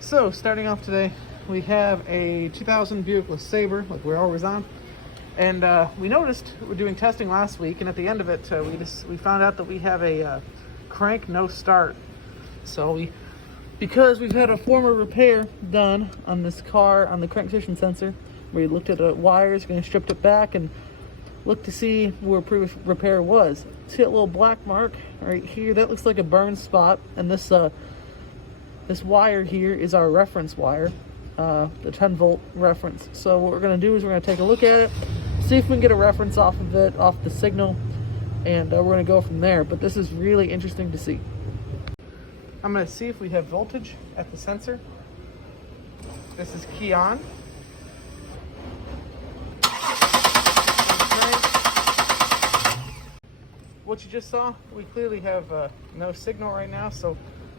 So, starting off today, we have a 2000 Buick Lasabre, like we're always on. And we noticed, we were doing testing last week, and at the end of it, we found out that we have a crank no start. So because we've had a former repair done on this car, on the crank position sensor, where we looked at the wires, going to strip it back and look to see where previous repair was. See that little black mark right here? That looks like a burn spot, and this wire here is our reference wire, the 10 volt reference. So what we're going to do is we're going to take a look at it, see if we can get a reference off of it, off the signal, and we're going to go from there. But this is really interesting to see. I'm going to see if we have voltage at the sensor. This is key on. What you just saw, we clearly have no signal right now, so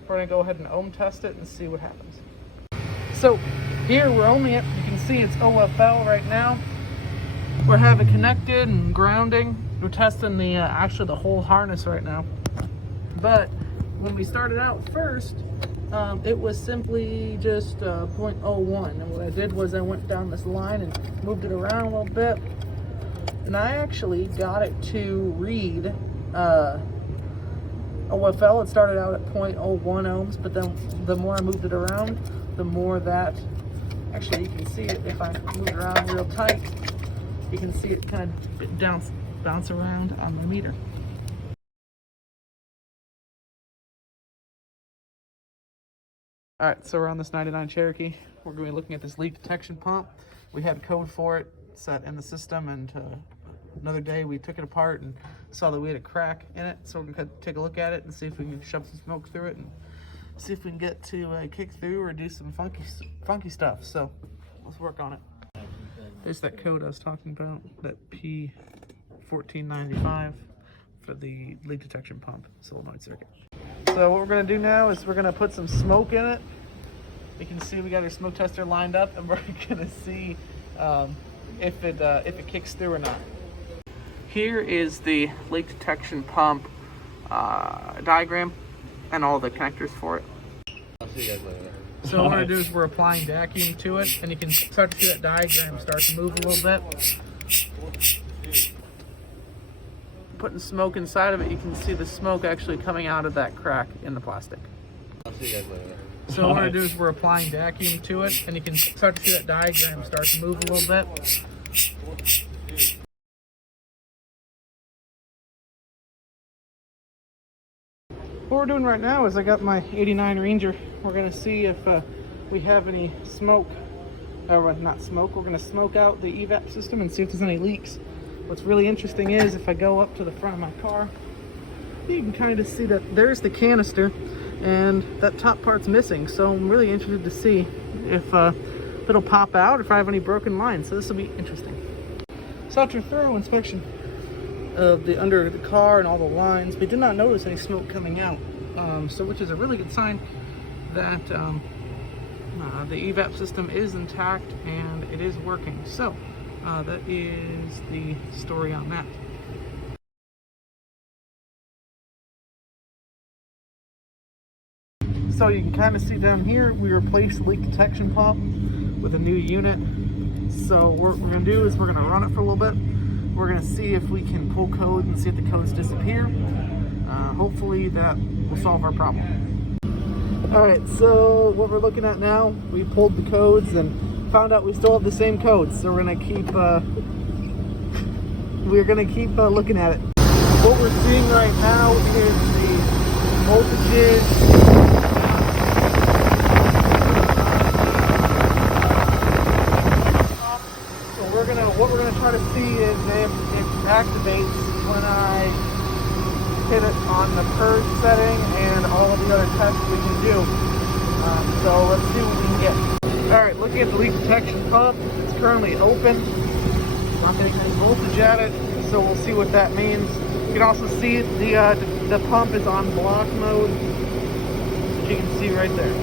we're going to go ahead and ohm test it and see what happens. So here we're only at, you can see it's OFL right now. We're having connected and grounding. We're testing the actually the whole harness right now. But when we started out first, it was simply just 0.01. And what I did was I went down this line and moved it around a little bit. And I actually got it to read OFL. It started out at 0.01 ohms, but then the more I moved it around, the more that, actually you can see it if I move it around real tight, you can see it kind of bounce around on the meter. All right, so we're on this 99 Cherokee. We're going to be looking at this leak detection pump. We had code for it set in the system, and another day we took it apart and saw that we had a crack in it. So we're going to take a look at it and see if we can shove some smoke through it and see if we can get to kick through or do some funky stuff. So let's work on it. There's that code I was talking about, that P1495 for the leak detection pump solenoid circuit. So what we're going to do now is we're going to put some smoke in it. You can see we got our smoke tester lined up, and we're going to see if it kicks through or not. Here is the leak detection pump diagram and all the connectors for it. I'll see you guys later. So what we're going to do is we're applying vacuum to it, and you can start to see that diagram start to move a little bit. Putting smoke inside of it, you can see the smoke actually coming out of that crack in the plastic. I'll see you guys later. So what we're going to do is we're applying vacuum to it, and you can start to see that diagram start to move a little bit. What we're doing right now is I got my 89 Ranger. We're going to see if we have any smoke, or not smoke, we're going to smoke out the Evap system and see if there's any leaks. What's really interesting is if I go up to the front of my car, you can kind of see that there's the canister and that top part's missing. So I'm really interested to see if it'll pop out or if I have any broken lines. So this will be interesting. So after a thorough inspection of the under the car and all the lines, we did not notice any smoke coming out. So which is a really good sign that the Evap system is intact and it is working. So that is the story on that. So you can kind of see down here, we replaced the leak detection pump with a new unit. So what we're going to do is we're going to run it for a little bit. We're going to see if we can pull code and see if the codes disappear. Hopefully that will solve our problem. All right, so what we're looking at now, we pulled the codes and found out we still have the same codes. So we're going to keep looking at it. What we're seeing right now is the voltages. What we're going to try to see is if it activates when I hit it on the purge setting and all of the other tests we can do. So let's see what we can get. Alright, looking at the leak detection pump, it's currently open. Not getting any voltage at it, so we'll see what that means. You can also see the pump is on block mode, as you can see right there.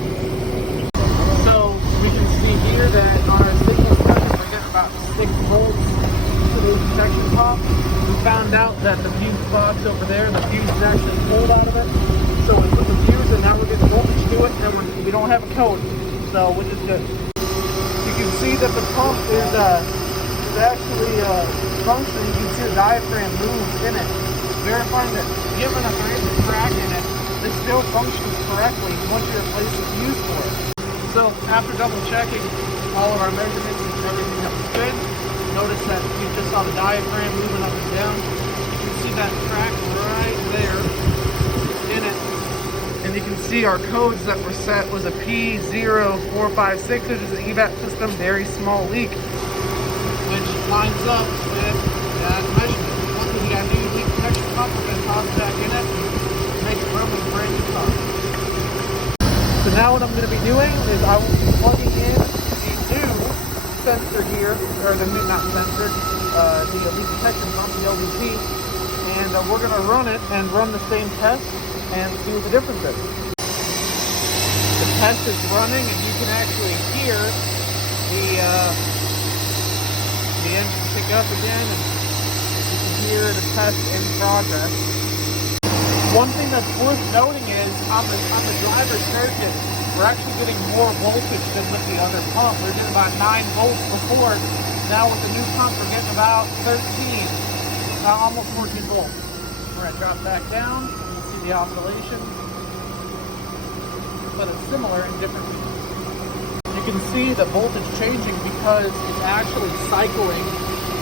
So we can see here that on our signal test, we're getting about 6 volts to the detection pump. We found out that the fuse box over there, the fuse is actually pulled out of it. So we put the fuse and now we're getting voltage to it, and we don't have a code. So, which is good. You can see that the pump is actually functioning. You can see the diaphragm move in it, verifying that given that there is a crack in it, it still functions correctly once you replace the fuse for it. So after double checking all of our measurements and everything that was good, notice that you just saw the diaphragm moving up and down. You can see that crack right there in it. And you can see our codes that were set was a P0456, which is an Evap system, very small leak, which lines up with that measurement. Once we got a new leak protection pump, we're going to toss it back in it and make it run with a brand new car. So now what I'm going to be doing is I will be plugging in the new sensor here, or the new, not sensor, the leak detection pump, the LVP, and we're going to run it and run the same test and see what the difference is. The test is running and you can actually hear the engine pick up again, and you can hear the test in progress. One thing that's worth noting is on the driver's circuit, we're actually getting more voltage than with the other pump. We're getting about 9 volts before. Now with the new pump, we're getting about 13, almost 14 volts. We're going to drop back down. The oscillation, but it's similar in different. You can see the voltage changing because it's actually cycling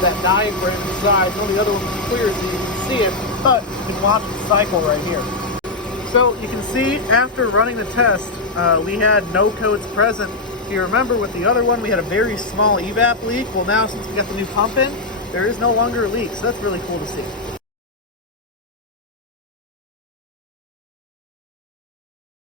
that diaphragm inside. Well, the other one is clear so you can see it, but you can watch the cycle right here. So you can see after running the test, we had no codes present. If you remember with the other one, we had a very small evap leak. Well, now since we got the new pump in, there is no longer a leak, so that's really cool to see.